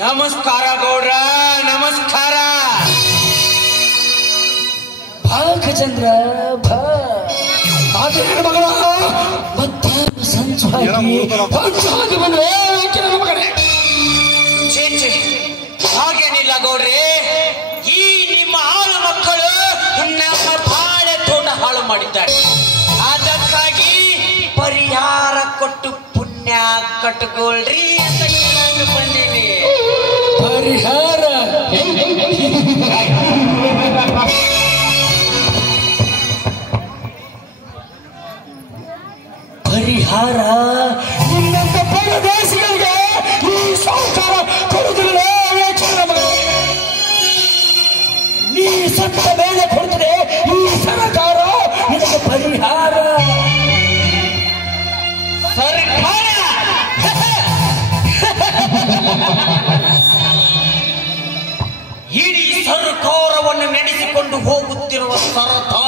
ನಮಸ್ಕಾರ ಗೌಡ್ರ, ನಮಸ್ಕಾರ. ಭಾಗಚಂದ್ರ ಭಾ ಮಗಳ ಮತ್ತ ಸಂಚು ಬಂದ್ರೆ ಹಾಗೇನಿಲ್ಲ ಗೌಡ್ರೆ, ಈ ನಿಮ್ಮ ಹಾಳು ಮಕ್ಕಳು ನಮ್ಮ ಬಾಳೆ ತೋಟ ಹಾಳು ಮಾಡಿದ್ದಾರೆ. ಅದಕ್ಕಾಗಿ ಪರಿಹಾರ ಕೊಟ್ಟು ಪುಣ್ಯ ಕಟ್ಟುಕೊಳ್ರಿ ಅಂತ ಕೇಳಲು ಬಂದೀನಿ. ಪರಿಹಾರ ಪರಿಹಾರ ನಿನ್ನಂತ ಪರದೇಶಿಗಳಿಗೆ ಈ ಸರ್ಕಾರ ಕೊಡುವುದಿಲ್ಲ. ನೀ ಸತ್ತ ಮೇಲೆ ಕೊಡುತ್ತದೆ ಈ ಸರ್ಕಾರ ನಿನಗೆ ಪರಿಹಾರ. ಸರ್ಕಾರ ಇಡೀ ಸರ್ಕಾರವನ್ನು ನಡೆಸಿಕೊಂಡು ಹೋಗುತ್ತಿರುವ ಸರ್ದಾರ